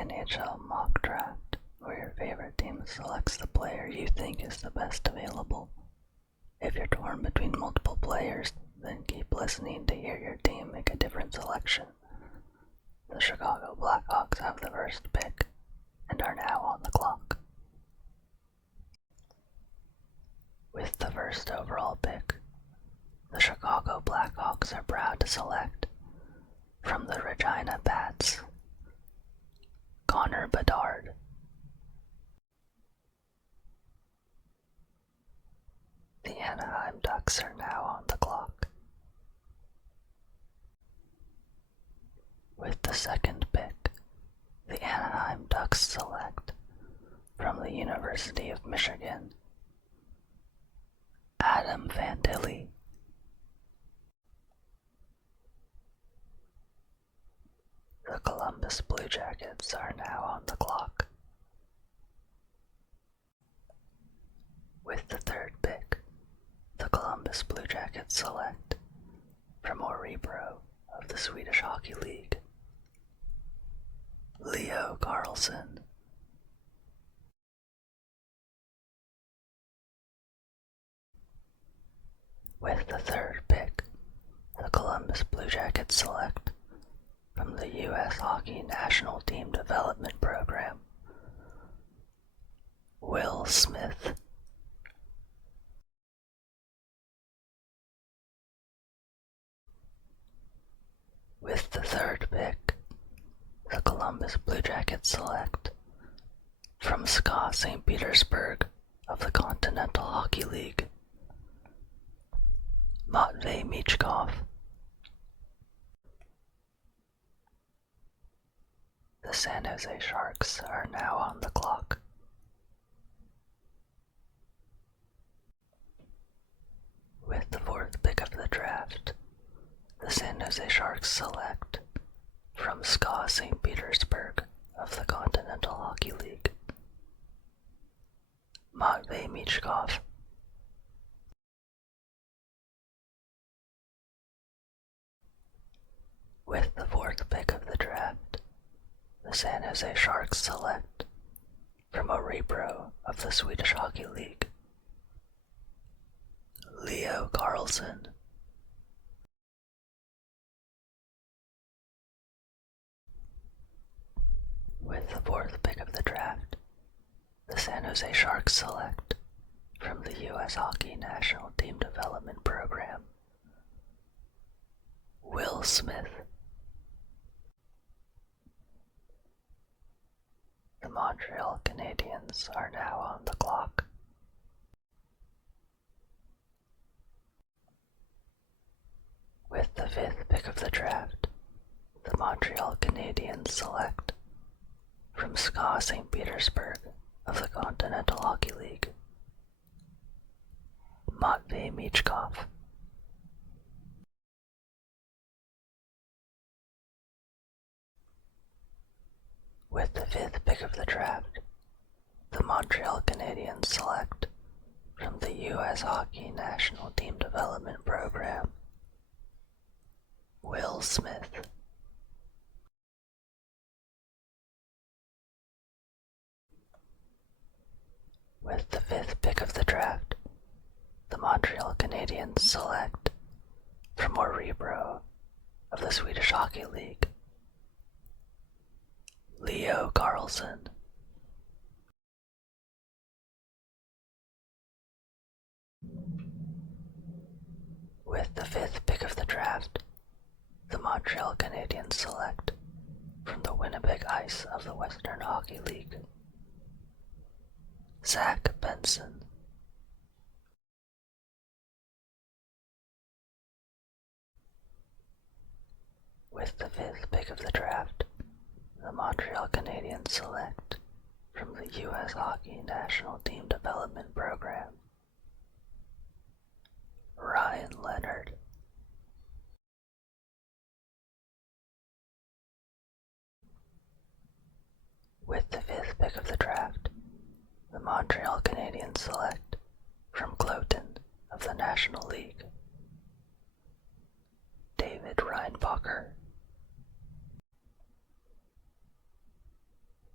NHL mock draft, where your favorite team selects the player you think is the best available. If you're torn between multiple players, then keep listening to hear your team make a different selection. The Chicago Blackhawks have the first pick and are now on the clock. With the first overall pick, the Chicago Blackhawks are proud to select, from the Regina Pats, Connor Bedard. The Anaheim Ducks are now on the clock. With the second pick, the Anaheim Ducks select, from the University of Michigan, Adam Fantilli. The Columbus Blue Jackets are now on the clock. With the third pick, the Columbus Blue Jackets select, from Örebro of the Swedish Hockey League, Leo Carlsson. With the third pick, the Columbus Blue Jackets select, from the U.S. Hockey National Team Development Program, Will Smith. With the third pick, the Columbus Blue Jackets select, from SKA St. Petersburg of the Continental Hockey League, Matvei Michkov. The San Jose Sharks are now on the clock. With the fourth pick of the draft, the San Jose Sharks select, from SKA St. Petersburg of the Continental Hockey League, Matvei Michkov. With the fourth pick of the draft, the San Jose Sharks select, from Örebro of the Swedish Hockey League, Leo Carlsson. With the fourth pick of the draft, the San Jose Sharks select, from the U.S. Hockey National Team Development Program, Will Smith. The Montreal Canadiens are now on the clock. With the fifth pick of the draft, the Montreal Canadiens select, from SKA St. Petersburg of the Continental Hockey League, Matvei Michkov. With the fifth pick of the draft, the Montreal Canadiens select, from the U.S. Hockey National Team Development Program, Will Smith. With the fifth pick of the draft, the Montreal Canadiens select, from Örebro of the Swedish Hockey League, Leo Carlsson. With the fifth pick of the draft, the Montreal Canadiens select, from the Winnipeg Ice of the Western Hockey League, Zach Benson. With the fifth pick of the draft, the Montreal Canadiens select, from the U.S. Hockey National Team Development Program, Ryan Leonard. With the fifth pick of the draft, the Montreal Canadiens select, from Cloton of the National League, David Reinbacher.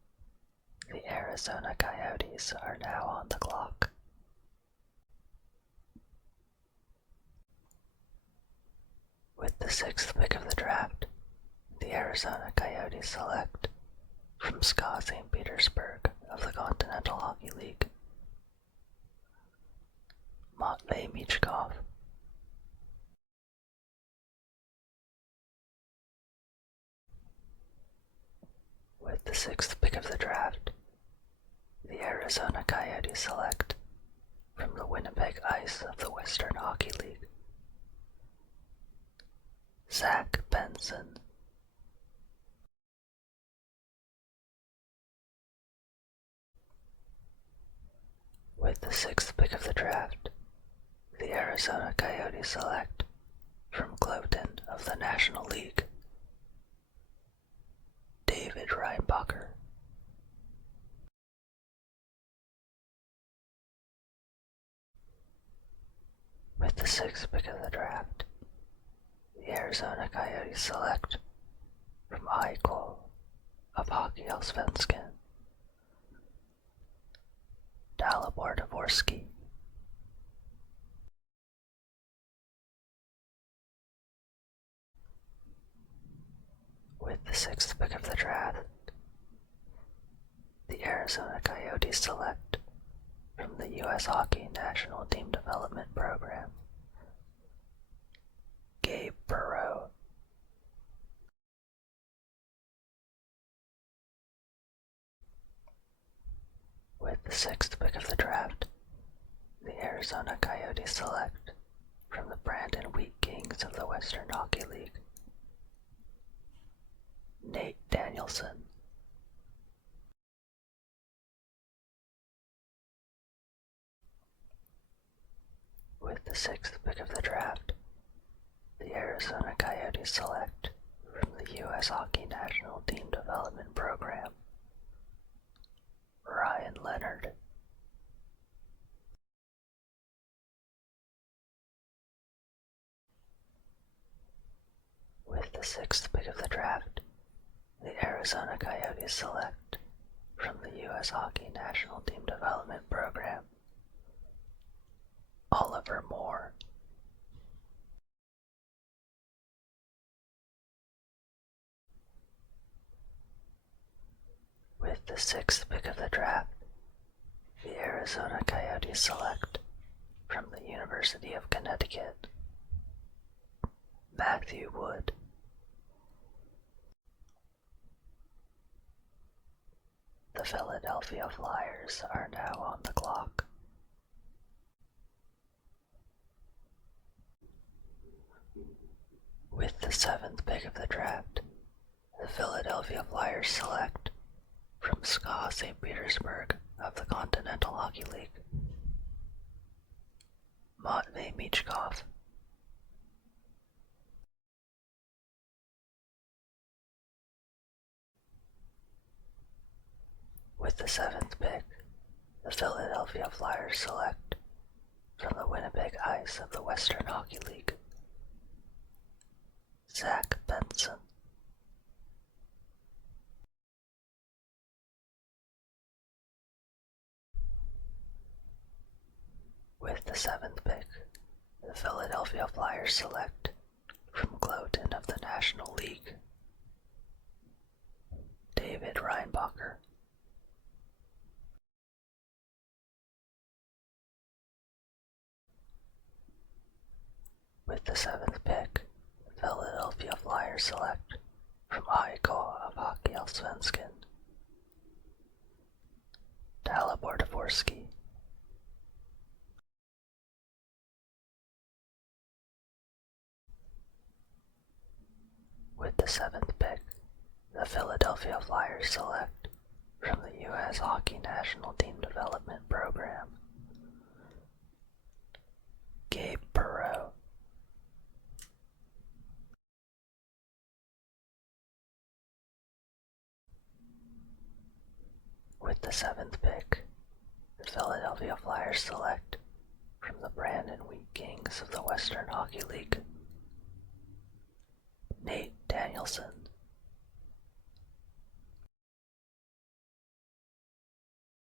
Arizona Coyotes are now on the clock. With the 6th pick of the draft, the Arizona Coyotes select from SKA St. Petersburg of the Continental Hockey League, Matvei Michkov. With the 6th pick of the draft, the Arizona Coyotes select from the Winnipeg Ice of the Western Hockey League, Zach Benson. With the 6th pick of the draft, the Arizona Coyotes select from Cloton of the National League, David Reinbacher. With the 6th pick of the draft, the Arizona Coyotes select from Eichel of Hockeyallsvenskan, Dalibor Dvorsky. With the 6th pick of the draft, the Arizona Coyotes select from the U.S. Hockey National Team Development Program, Gabe Perreault. With the 6th pick of the draft, the Arizona Coyotes select from the Brandon Wheat Kings of the Western Hockey League, Nate Danielson. With the 6th pick of the draft, the Arizona Coyotes select from the U.S. Hockey National Team Development Program, Ryan Leonard. With the 6th pick of the draft, the Arizona Coyotes select from the U.S. Hockey National Team Development Program, Oliver Moore. With the 6th pick of the draft, the Arizona Coyotes select from the University of Connecticut, Matthew Wood. The Philadelphia Flyers are now on the clock. With the 7th pick of the draft, the Philadelphia Flyers select from SKA St. Petersburg of the Continental Hockey League, Matvei Michkov. With the 7th pick, the Philadelphia Flyers select from the Winnipeg Ice of the Western Hockey League, Zach Benson. With the 7th pick, the Philadelphia Flyers select from Cloton of the National League, David Reinbacher. With the 7th pick, the Philadelphia Flyers select from Eichel of Hockeyallsvenskan, Dalibor Dvorsky. With the 7th pick, the Philadelphia Flyers select from the U.S. Hockey National Team Development Program, Gabe Perreault. With the 7th pick, the Philadelphia Flyers select from the Brandon Wheat Kings of the Western Hockey League, Nate Danielson.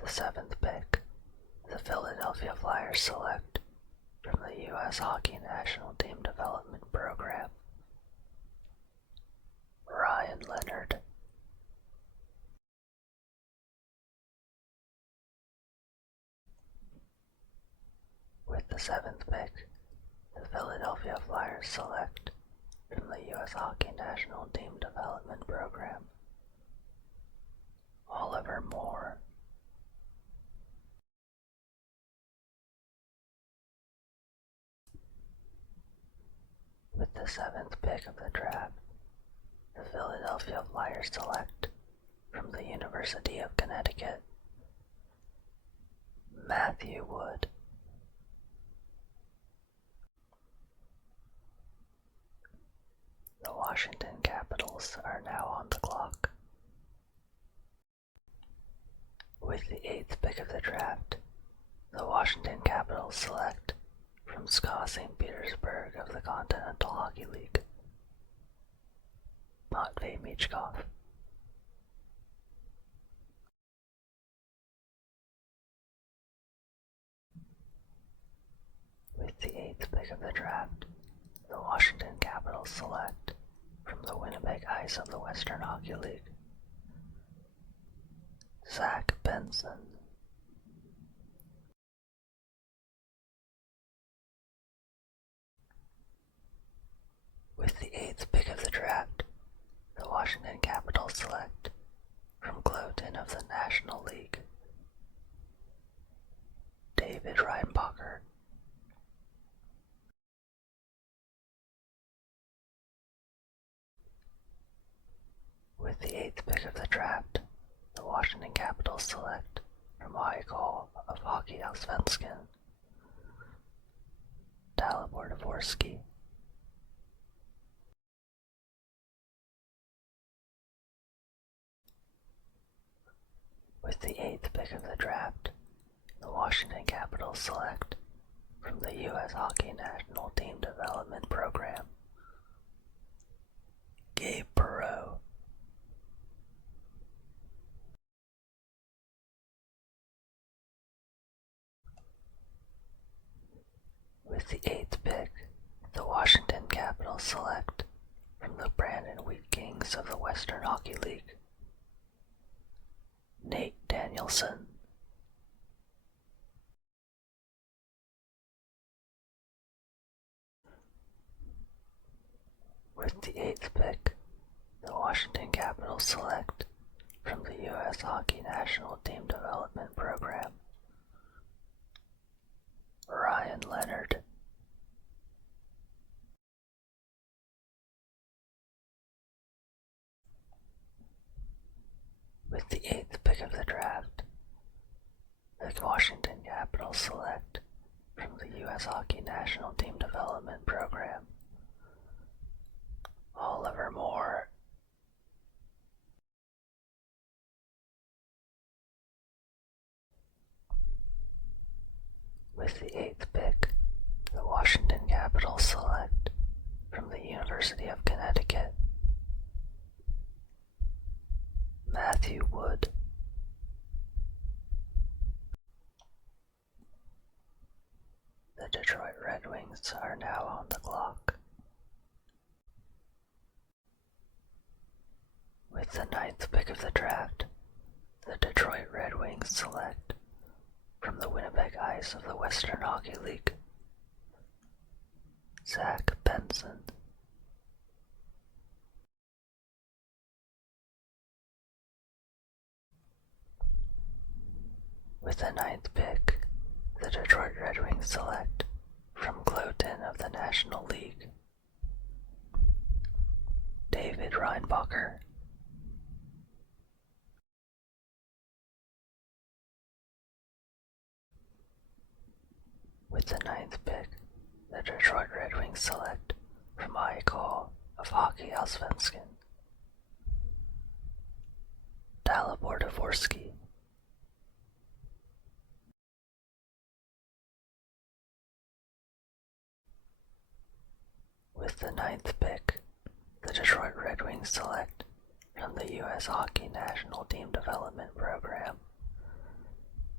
the 7th pick, the Philadelphia Flyers select from the U.S. Hockey National Team Development Program, Ryan Leonard. With the 7th pick, the Philadelphia Flyers select from the U.S. Hockey National Team Development Program, Oliver Moore. With the 7th pick of the draft, the Philadelphia Flyers select from the University of Connecticut, Matthew Wood. The Washington Capitals are now on the clock. With the 8th pick of the draft, the Washington Capitals select from SKA St. Petersburg of the Continental Hockey League, Matvei Michkov. With the 8th pick of the draft, the Washington Capitals select from the Winnipeg Ice of the Western Hockey League, Zach Benson. With the 8th pick of the draft, the Washington Capitals select from Cloton of the National League, David Reinbacher. With the 8th pick of the draft, the Washington Capitals select from Michael of Hockey Allsvenskan, Dalibor Dvorsky. With the 8th pick of the draft, the Washington Capitals select from the U.S. Hockey National Team Development Program, Gabe Perreault. With the 8th pick, the Washington Capitals select from the Brandon Wheat Kings of the Western Hockey League, Nate Danielson. With the 8th pick, the Washington Capitals select from the U.S. Hockey National Team Development Program, Ryan Leonard. With the 8th pick of the draft, the Washington Capitals select from the U.S. Hockey National Team Development Program, Oliver Moore. With the 8th pick, the Washington Capitals select from the University of Connecticut, Matthew Wood. The Detroit Red Wings are now on the clock. With the 9th pick of the draft, the Detroit Red Wings select from the Winnipeg Ice of the Western Hockey League, Zach Benson. With the 9th pick, the Detroit Red Wings select from Cloton of the National League, David Reinbacher. With the 9th pick, the Detroit Red Wings select from Michael of Hockey Allsvenskan, Dalibor Dvorsky. With the 9th pick, the Detroit Red Wings select from the U.S. Hockey National Team Development Program,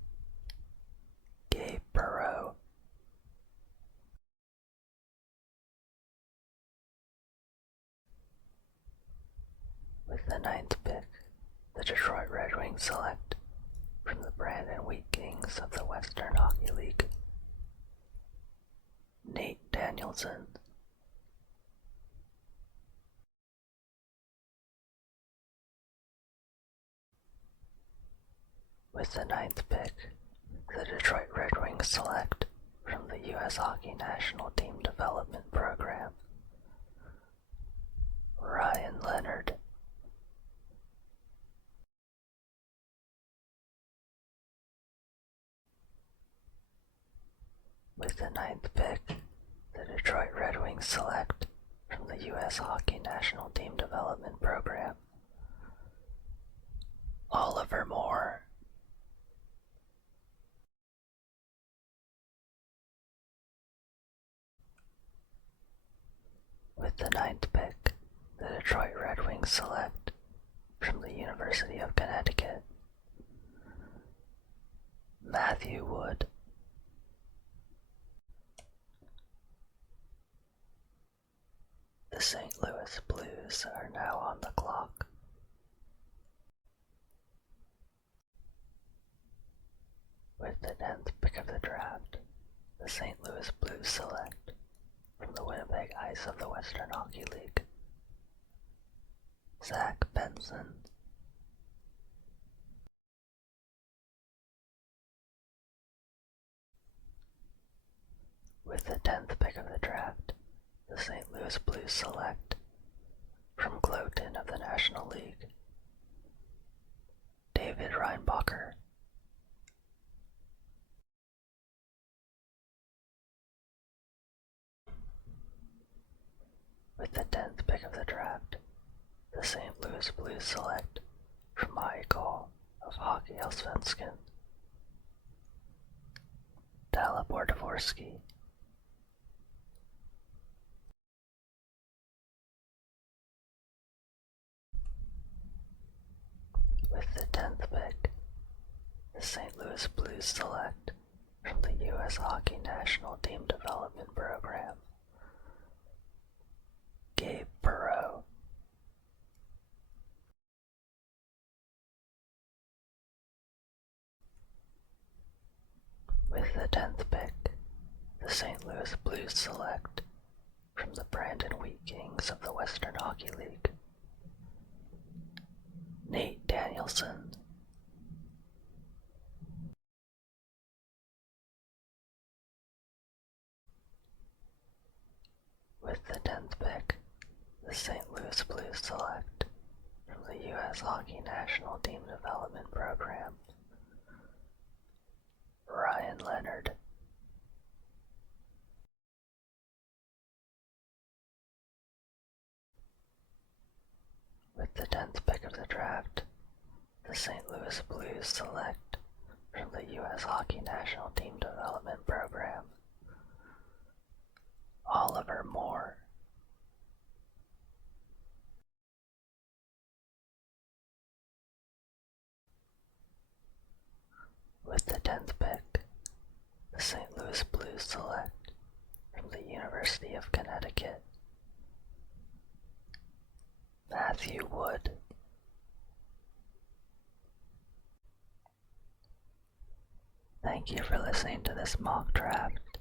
the ninth pick, the Detroit Red Wings select from the Brandon Wheat Kings of the Western Hockey League, Nate Danielson. With the ninth pick, the Detroit Red Wings select from the U.S. Hockey National Team Development Program, Ryan Leonard. With the ninth pick, the Detroit Red Wings select from the U.S. Hockey National Team Development Program, Oliver Moore. With the ninth pick, the Detroit Red Wings select from the University of Connecticut, Matthew Wood. The St. Louis Blues are now on the clock. With the 10th pick of the draft, the St. Louis Blues select from the Winnipeg Ice of the Western Hockey League, Zach Benson. With the 10th pick of the draft, the St. Louis Blues select from Cloton of the National League, David Reinbacher. With the 10th pick of the draft, the St. Louis Blues select from Michael of Hockey Allsvenskan, Dalibor Dvorsky. With the 10th pick, the St. Louis Blues select from the U.S. Hockey National Team Development Program, Gabe Perreault. With the 10th pick, the St. Louis Blues select from the Brandon Wheat Kings of the Western Hockey League, Nate Danielson. With the 10th pick, the St. Louis Blues select from the U.S. Hockey National Team Development Program, Ryan Leonard. With the 10th pick of the draft, the St. Louis Blues select from the U.S. Hockey National Team Development Program, Oliver Moore. With the 10th pick, the St. Louis Blues select from the University of Connecticut, Matthew Wood. Thank you for listening to this mock draft.